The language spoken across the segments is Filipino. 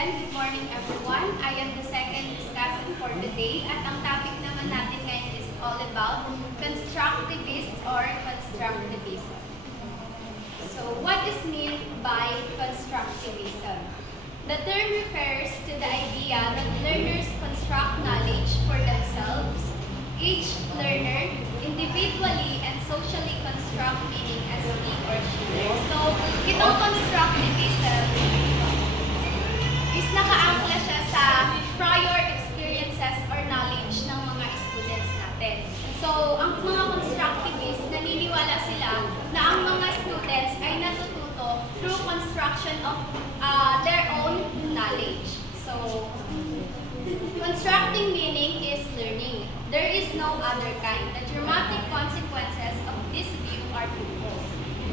again, good morning everyone. I am the second discussant for today at ang topic naman natin ngayon is all about constructivist or constructivism. So what is meant by constructivism? The term refers to the idea that learners construct knowledge for themselves. Each learner individually and socially construct meaning as he or she learns. So itong constructivism is nakaangkla siya sa prior experiences or knowledge ng mga students natin. So, ang mga constructivists, naniniwala sila na ang mga students ay natututo through construction of their own knowledge. So, constructing meaning is learning. There is no other kind. The dramatic consequences of this view are twofold.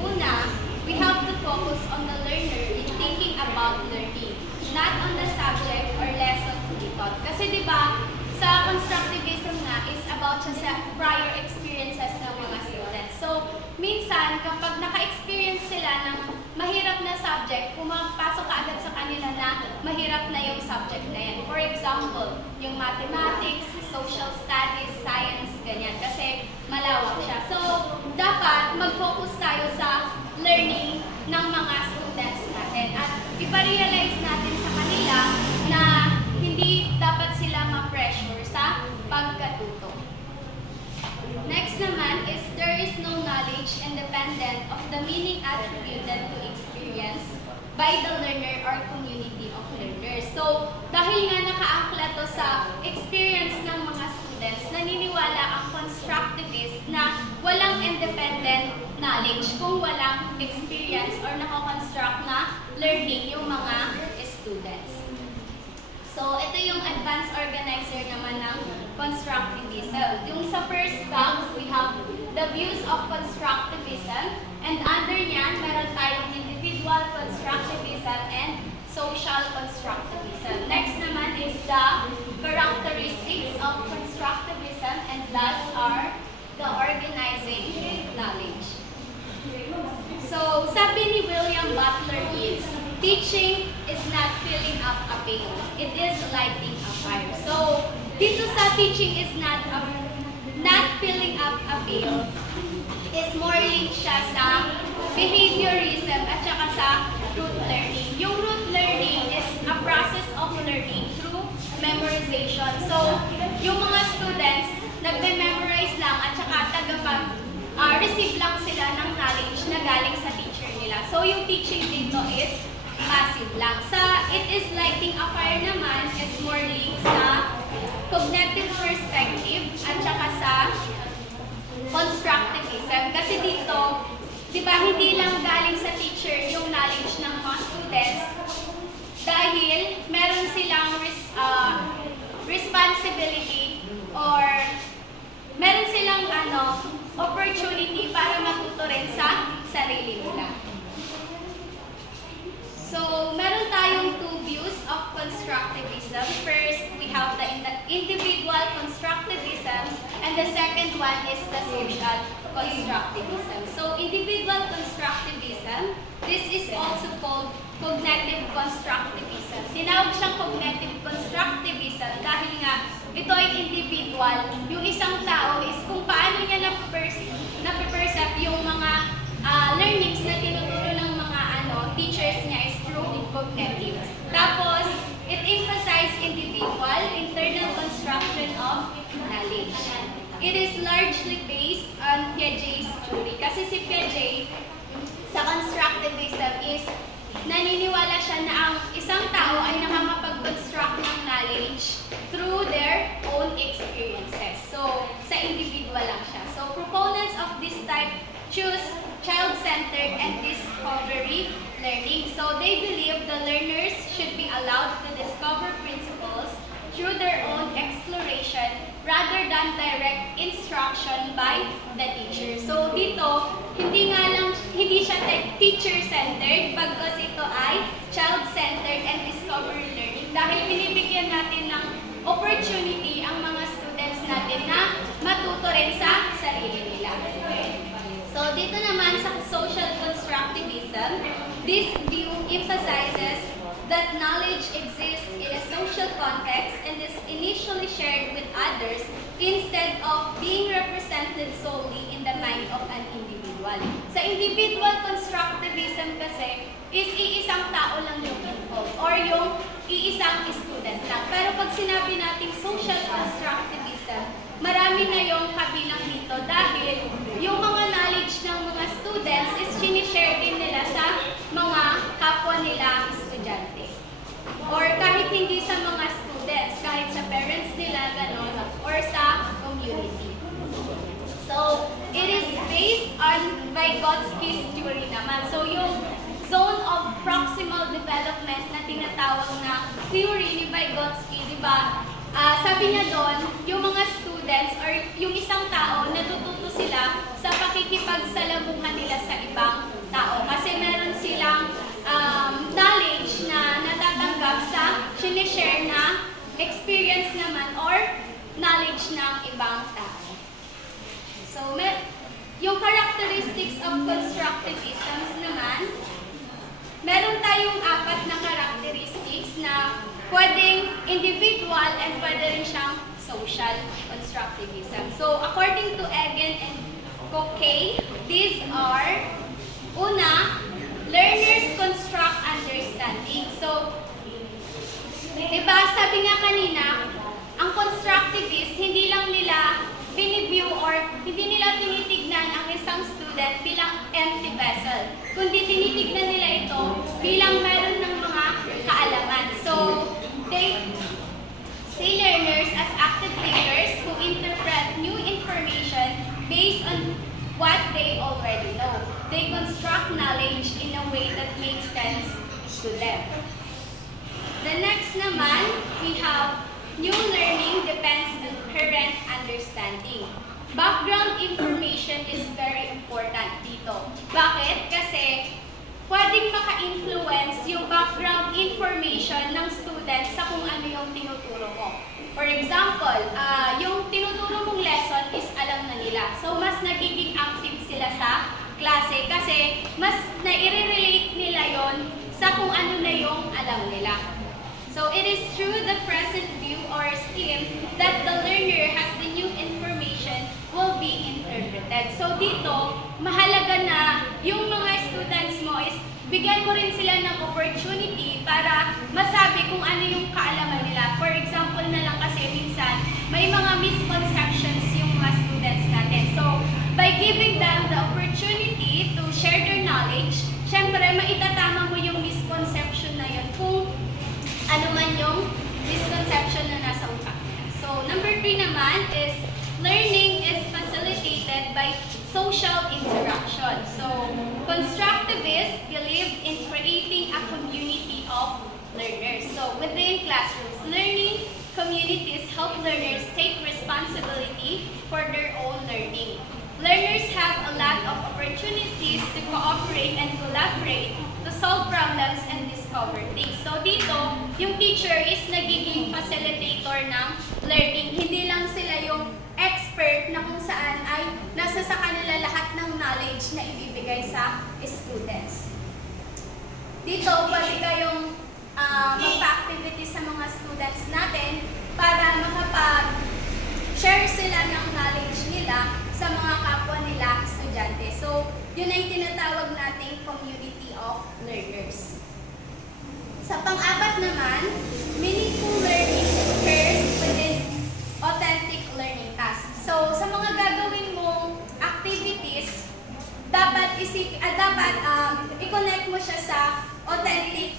Una, we have to focus on the learner in thinking about learning, not on the subject or lesson to be taught. Kasi diba, sa constructivism nga is about sa prior experiences ng mga students. So, minsan, kapag naka-experience sila ng mahirap na subject, pumapasok ka agad sa kanila na mahirap na yung subject na yan. For example, yung mathematics, social studies, science, ganyan. Kasi malawak siya. So, dapat mag-focus tayo sa learning ng mga students natin. At iparealize natin sa kanila na hindi dapat sila ma-pressure sa pagkatuto. Next naman is there is no knowledge independent of the meaning attributed to experience by the learner or community of learners. So, dahil nga nakaangkla to sa experience ng mga students, naniniwala ang constructivist na walang independent knowledge kung walang experience or nakakonstruct na learning yung mga students. So, ito yung advanced organizer naman ng constructivism. Yung sa first box, we have the views of constructivism, and under niyan, meron tayong individual constructivism and social constructivism. Next naman is the characteristics of constructivism, and last are the organizing knowledge. So, sabi ni William Butler Yeats, teaching is not filling up a pail, it is lighting a fire. So, dito sa teaching is not filling up a pail, is more linked siya sa behaviorism at saka sa rote learning. Yung rote learning is a process of learning through memorization. So, yung mga students, nagme-memorize lang at saka receive lang sila ng knowledge na galing sa teacher nila. So, yung teaching dito is passive lang. Sa It is Lighting a Fire naman is more linked sa cognitive perspective at saka sa constructivism. Kasi dito, di ba, hindi lang galing sa teacher yung knowledge ng mga students dahil meron silang responsibility or meron silang opportunity para matuto rin sa sarili nila. So, meron tayong two views of constructivism. First, we have the individual constructivism, and the second one is the social constructivism. So, individual constructivism, this is also called cognitive constructivism. Tinawag siyang cognitive constructivism dahil nga ito ay individual. Yung isang tao is kung paano niya na-perceive yung mga learnings na tinuturo ng mga teachers niya is through cognitive. Tapos, it emphasizes individual, internal construction of knowledge. It is largely based on Piaget's theory. Kasi si Piaget, sa constructivism is naniniwala siya na ang isang tao ay nakakapag-construct ng knowledge through their own experiences. So, sa individual lang siya. So, proponents of this type choose child-centered and discovery learning. So, they believe the learners should be allowed to discover principles through their own exploration rather than direct instruction by the teacher. So, dito, hindi siya teacher-centered, bagkus ito ay child-centered and discovery learning dahil binibigyan natin ng opportunity ang mga students natin na matuto rin sa sarili nila. So, dito naman sa social constructivism, this view emphasizes that knowledge exists in a social context and is initially shared with others instead of being represented solely in the mind of an individual. Sa individual constructivism kasi is iisang tao lang yung involved or yung iisang student lang. Pero pag sinabi nating social constructivism, marami na yung kabilang dito dahil yung mga knowledge ng mga students is sinishare din nila sa mga kapwa nila estudyante. Or kahit hindi sa mga students, kahit sa parents nila, gano'n, or sa community. So, it is based on Vygotsky's theory naman. So, yung zone of proximal development na tinatawag na theory ni Vygotsky, di ba? Sabi niya doon, yung mga students or yung isang tao, natututo sila sa pakikipagsalamuhan nila sa ibang tao. Kasi meron silang knowledge na natatanggap sa sinishare na experience naman or knowledge ng ibang tao. So, yung characteristics of constructivism naman, meron tayong 4 na characteristics na pwedeng individual and pwede rin siyang social constructivism. So, according to Egan and Cockay, these are, una, learners construct understanding. So, diba, sabi nga kanina, ang constructivist, hindi lang nila biniview or hindi nila tinitignan ang isang student bilang empty vessel, kundi tinitignan nila ito bilang meron ng mga kaalaman. So, they see learners as active thinkers who interpret new information based on what they already know. They construct knowledge in a way that makes sense to them. The next naman, we have new learning depends on current understanding. Background information is very important dito. Bakit? Kasi pwedeng maka-influence yung background information ng student sa kung ano yung tinuturo mo. For example, yung tinuturo mong lesson is alam na nila. So, mas nagiging active sila sa klase kasi mas nai-relate nila yon sa kung ano na yung alam nila. So, it is through the present view or scheme that the learner has the new information will be interpreted. So, dito, mahalaga na yung mga students mo is bigyan mo rin sila ng opportunity para masabi kung ano yung kaalaman nila. For example na lang kasi minsan, may mga misconceptions yung mga students natin. So, by giving them the opportunity to share their knowledge, syempre, maitatama mo yung misconception na yun kung ano man yung misconception na nasa utak niya. So, number 3 naman is learning is facilitated by social interaction. So, constructivists believe in creating a community of learners. So, within classrooms, learning communities help learners take responsibility for their own learning. Learners have a lot of opportunities to cooperate and collaborate to solve problems and discover things. So, dito, yung teacher is nagiging facilitator ng learning. Hindi lang sila yung expert na kung saan ay nasa sa kanila lahat ng knowledge na ibibigay sa students. Dito, pwede kayong magpa-activity sa mga students natin para makapag-share sila ng knowledge nila sa mga kapwa nila estudyante. So, yun ay tinatawag nating community of learners. Sa pang-apat naman, meaningful learning occurs within authentic learning tasks. So, sa mga gagawin mong activities, dapat i-connect mo siya sa authentic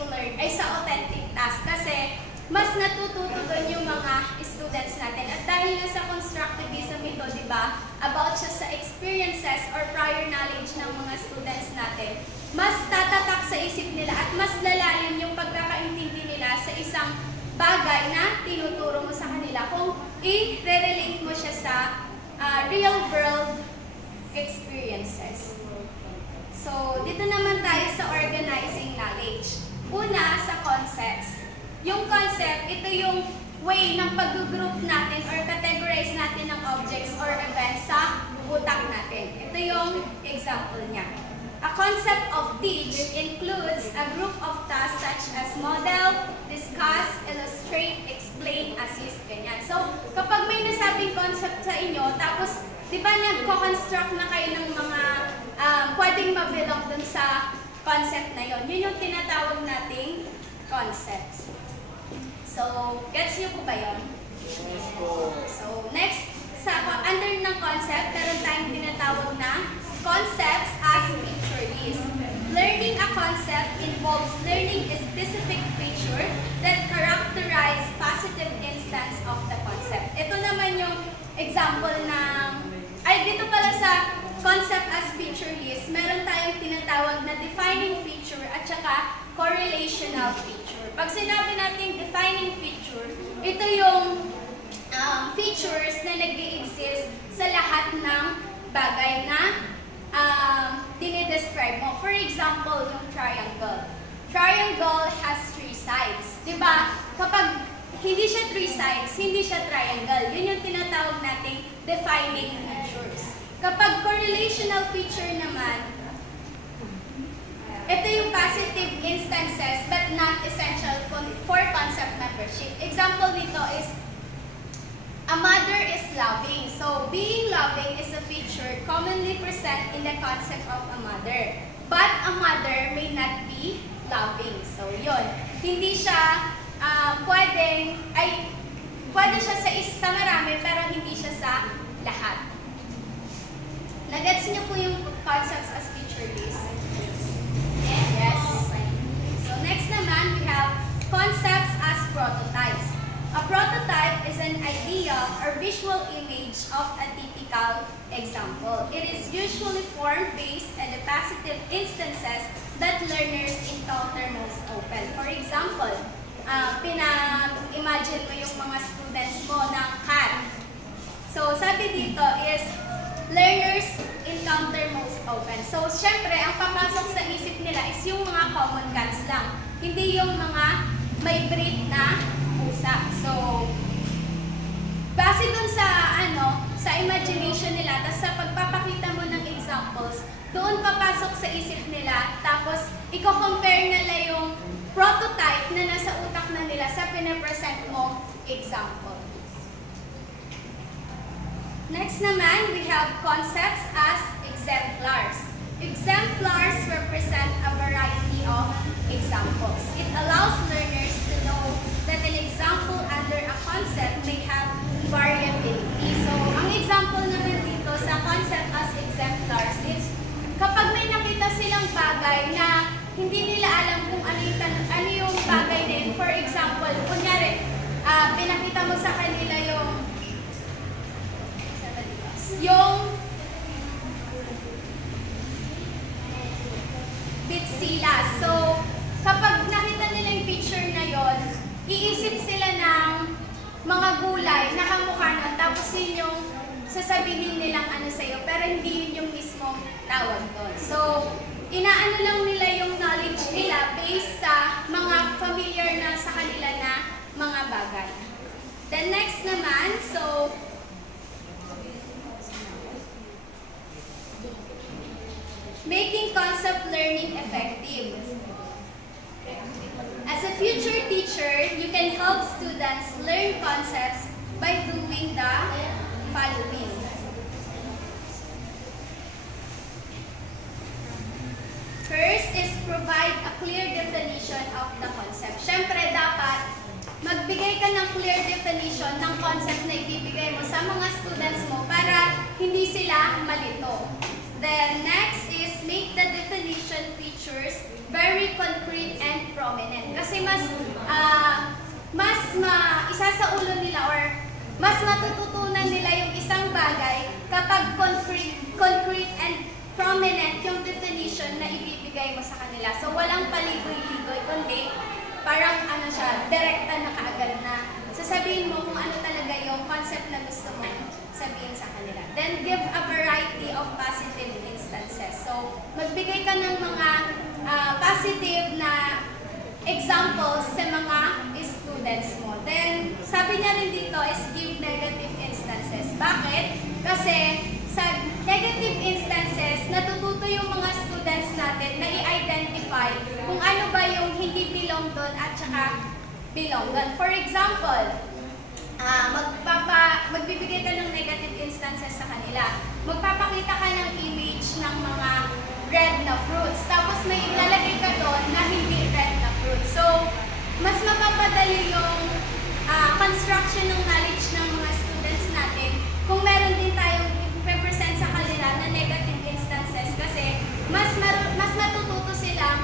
task kasi mas natututo doon yung mga students natin. At dahil na sa constructivism ito, di ba, about siya sa experiences or prior knowledge ng mga students natin, mas tatatak sa isip nila at mas lalalim yung pagkakaintindi nila sa isang bagay na tinuturo mo sa kanila kung i-relate mo siya sa real-world experiences. So, dito naman tayo sa organizing knowledge. Una, sa concepts. Yung concept, ito yung way ng pag-group natin or categorize natin ng objects or events sa utak natin. Ito yung example niya. a concept of teach includes a group of tasks such as model, discuss, illustrate, explain, assist, ganyan. So, kapag may nasabing concept sa inyo, tapos, di ba nagko-construct na kayo ng mga pwedeng mabilog dun sa concept na yon. Yun yung tinatawag nating concepts. So, gets nyo po ba yun? Yes po. So, next, under ng concept, meron tayong tinatawag na concepts as feature list. Learning a concept involves learning a specific feature that characterize positive instance of the concept. Ito naman yung example ng, dito pala sa concept as feature list, meron tayong tinatawag na defining feature at saka correlational feature. Pag sinabi natin defining feature, ito yung features na nag-i-exist sa lahat ng bagay na dinidescribe mo. For example, yung triangle. Triangle has 3 sides. Diba? Kapag hindi siya 3 sides, hindi siya triangle. Yun yung tinatawag nating defining features. Kapag correlational feature naman, ito yung positive instances but not essential for concept membership. Example nito is a mother is loving. So, being loving is a feature commonly present in the concept of a mother. But a mother may not be loving. So, yun. Hindi siya pwede siya sa marami pero hindi siya sa lahat. Nagets niyo po yung concepts as feature list? Yes. So, next naman, we have concepts as prototypes. A prototype is an idea or visual image of a typical example. It is usually formed based on the positive instances that learners encounter most often. For example, pinag-imagine mo yung mga students mo ng cat. So, sabi dito is, learners encounter most often. So, syempre, ang papasok sa isip nila is yung mga common cats lang. Hindi yung mga may breed na pusa. So, base dun sa, sa imagination nila, tapos sa pagpapakita mo ng examples, doon papasok sa isip nila, tapos i-compare nila yung prototype na nasa utak na nila sa pinapresent mo example. Next naman, we have concepts as exemplars. Exemplars represent a variety of examples. It allows learners to know that an example under a concept may have variability. So, ang example naman dito sa concept as exemplars is kapag may nakita silang bagay na hindi nila alam kung ano yung bagay na yun. For example, kunyari, pinakita mo sa kanila yung bitsila. So, kapag nakita nila yung picture na yon, iisip sila ng mga gulay na kamukha na, tapos yun yung sasabihin nilang ano sa'yo, pero hindi yun yung mismong tawag doon. So, inaano lang nila yung knowledge nila based sa mga familiar na sa kanila na mga bagay. Then next naman, so, making concept learning effective. As a future teacher, you can help students learn concepts by doing the following. First is provide a clear definition of the concept. Siyempre, dapat magbigay ka ng clear definition ng concept na ibibigay mo sa mga students mo para hindi sila malito. Then next is make the definition features very concrete and prominent. Kasi isa sa ulo nila or mas matututunan nila yung isang bagay kapag concrete and prominent yung definition na ibibigay mo sa kanila. So walang paligoy-ligoy, kundi parang direkta na kaagad na sasabihin mo kung ano talaga yung concept na gusto mo sabihin sa kanila. Then give a variety of positive instances. So magbigay ka ng mga positive na examples sa mga students mo. Then sabi niya rin dito is give negative instances. Bakit? Kasi sa negative instances, natututo yung mga students belong doon. For example, magbibigay ka ng negative instances sa kanila. Magpapakita ka ng image ng mga red na fruits. Tapos may ilalagay ka doon na hindi red na fruits. So, mas mapapadali yung construction ng knowledge ng mga students natin kung meron din tayong i-present sa kanila na negative instances kasi mas matututo silang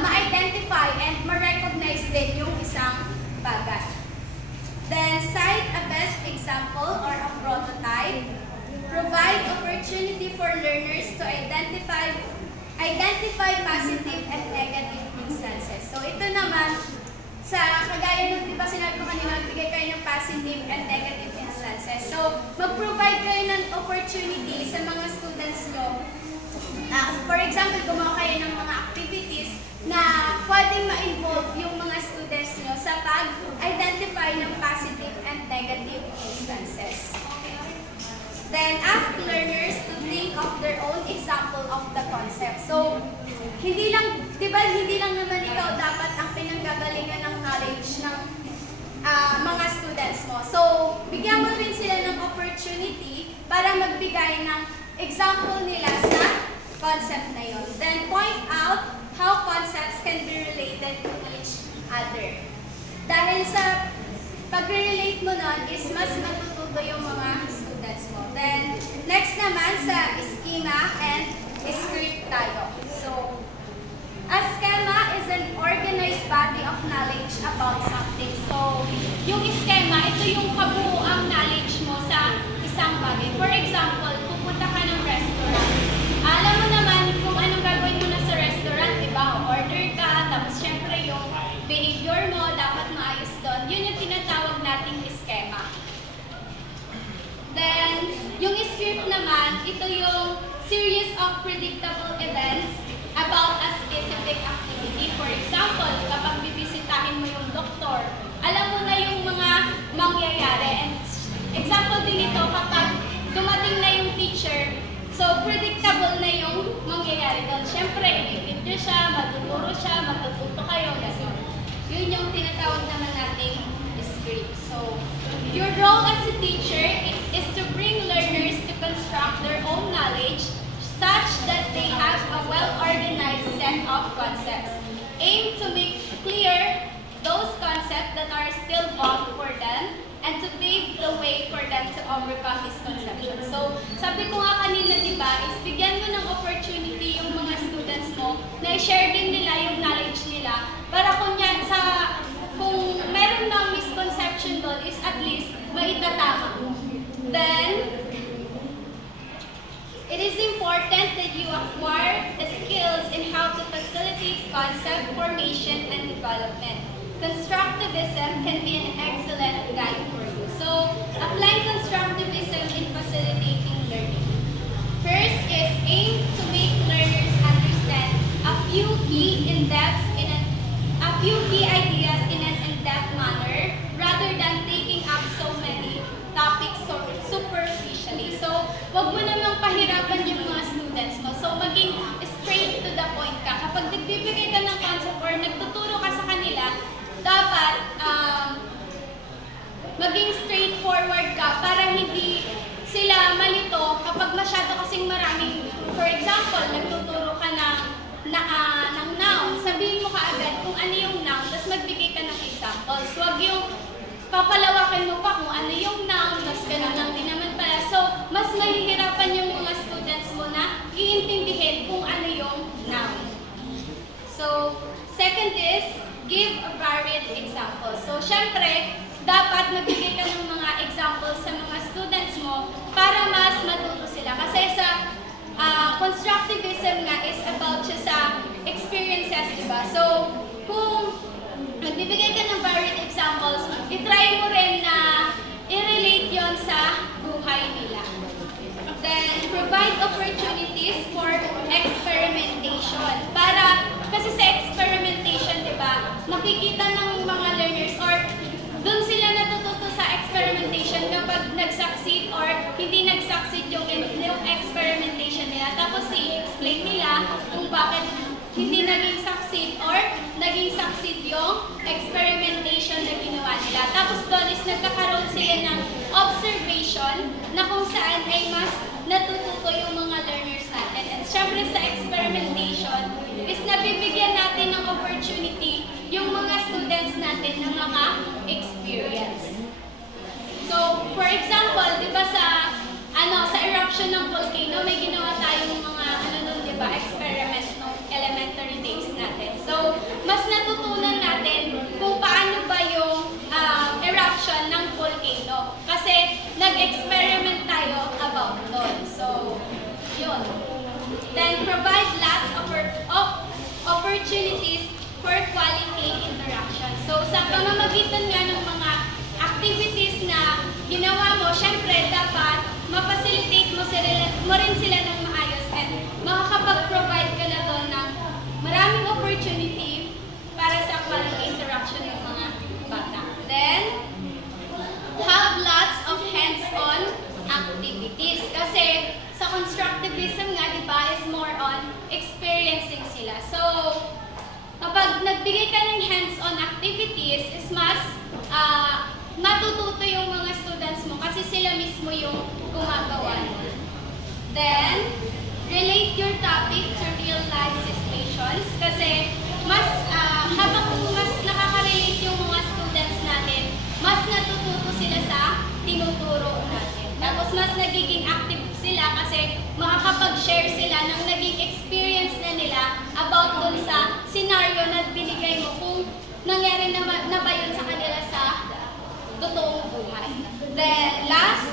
ma-identify and ma-recognize din yung isang bagay. Then, cite a best example or a prototype. Provide opportunity for learners to identify positive and negative instances. So, ito naman, sa kagaya ng, di ba sinabi ko kanina, magbigay kayo ng positive and negative instances. So, mag-provide kayo ng opportunity sa mga students nyo. For example, gumawa kayo ng mga activities na pwedeng ma-involve yung mga students nyo sa pag-identify ng positive and negative instances. Then, ask learners to think of their own example of the concept. So, hindi lang naman ikaw dapat ang pinanggagalingan ng knowledge ng mga students mo. So, bigyan mo rin sila ng opportunity para magbigay ng example nila sa concept na yun. Then, point out how concepts can be related to each other. Dahil sa pag-relate mo nun is mas matututo yung mga students mo. Then, next naman sa schema and script tayo. So, a schema is an organized body of knowledge about something. So, yung schema, ito yung kabuuang knowledge mo sa isang bagay. For example, pupunta ka ng restaurant. Alam mo naman kung anong gagawin mo na sa restaurant, diba? Order ka, tapos syempre yung behavior mo, dapat maayos doon. Yun yung tinatawag nating schema. Then, yung script naman, ito yung series of predictable events about a specific activity. For example, kapag bibisitahin mo yung doktor, alam mo na yung mga mangyayari. And example din ito, kapag dumating na yung teacher, so predictable na yung mangyayari doon. Siyempre, i-greet niyo siya, matuturo siya, matututo kayo. Kasi yun yung tinatawag naman nating script. So, your role as a teacher is to bring learners to construct their own knowledge such that they have a well-organized set of concepts. Aim to make clear those concepts that are still vague for them and to pave the way for them to overcome misconceptions. So, sabi ko nga kanina, di ba, is bigyan mo ng opportunity yung mga students mo na i-share din nila yung knowledge nila para kung meron na misconception doon is at least maitatama. Then, it is important that you acquire the skills in how to facilitate concept formation and development. Constructivism can be an excellent guide for you. So, apply constructivism in facilitating learning. First is aim to make learners understand a few key ideas in an in-depth manner rather than taking up so many topics superficially. So, wag mo namang pahirapan yung mga students mo. So, maging straight to the point ka. Kapag nagbibigay ka ng concept or nagtuturo ka sa kanila, dapat maging straightforward ka para hindi sila malito kapag masyado kasing maraming, for example, nagtuturo ka ng noun. Sabihin mo kaagad kung ano yung noun, tapos magbigay ka ng examples. Huwag yung papalawakan mo pa kung ano yung noun, tapos ganun lang din naman pala. So, mas mahihirapan yung mga students mo na iintindihin kung ano yung noun. So, second is, give a varied example. So, syempre, dapat magbigay ka ng mga examples sa mga students mo para mas matuto sila. Kasi sa constructivism nga is about siya sa experiences, diba? So, kung magbibigay ka ng varied examples, itry mo rin na i-relate yon sa buhay nila. Then, provide opportunities for experimentation. Kasi sa experimentation, diba, makikita ng mga learners or doon sila natututo sa experimentation kapag nag-succeed or hindi nag-succeed yung experimentation nila. Tapos i-explain nila kung bakit hindi naging succeed or naging succeed yung experimentation natututo yung mga learners natin. And syempre sa experimentation is nabibigyan natin ng opportunity yung mga students natin na maka-experience. So, for example, di ba sa eruption ng volcano, may ginawa tayong mga di ba, experiment ng elementary days natin. So, mas natutunan natin kung paano ba yung eruption ng volcano. Kasi nag-experiment tayo about doon. So, yun. Then, provide lots of opportunities for quality interaction. So, sa pamamagitan nga ng mga activities na ginawa mo, syempre, dapat ma-facilitate mo rin sila ng maayos and makakapag-provide ka na doon ng maraming opportunity para sa quality interaction ng mga bata. Then, have lots of hands-on activities. Kasi sa constructivism nga, di ba, is more on experiencing sila. So, kapag nagbigay ka ng hands-on activities, is mas natututo yung mga students mo kasi sila mismo yung gumagawa. Then, relate your topic to real-life situations kasi habang mas nakaka-relate yung mga students natin, mas natututo sila sa tinuturo natin. Tapos, mas nagiging active sila kasi makakapag-share sila ng naging experience na nila about dun sa scenario na binigay mo kung nangyari na ba yun sa kanila sa totoong buhay. Then, last,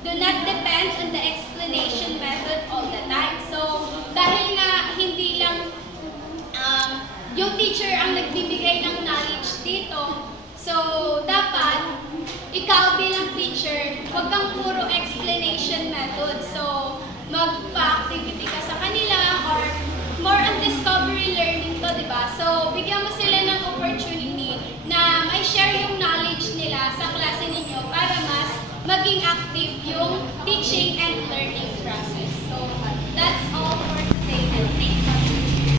do not depend on the explanation method all the time. So, dahil nga hindi lang yung teacher ang nagbibigay ng knowledge dito, so, dapat, ikaw bilang teacher, huwag kang puro explanation method. So, magpa-activity ka sa kanila or more on discovery learning to, di ba? So, bigyan mo sila ng opportunity na may share yung knowledge nila sa klase ninyo para mas maging active yung teaching and learning process. So, that's all for today and thank you.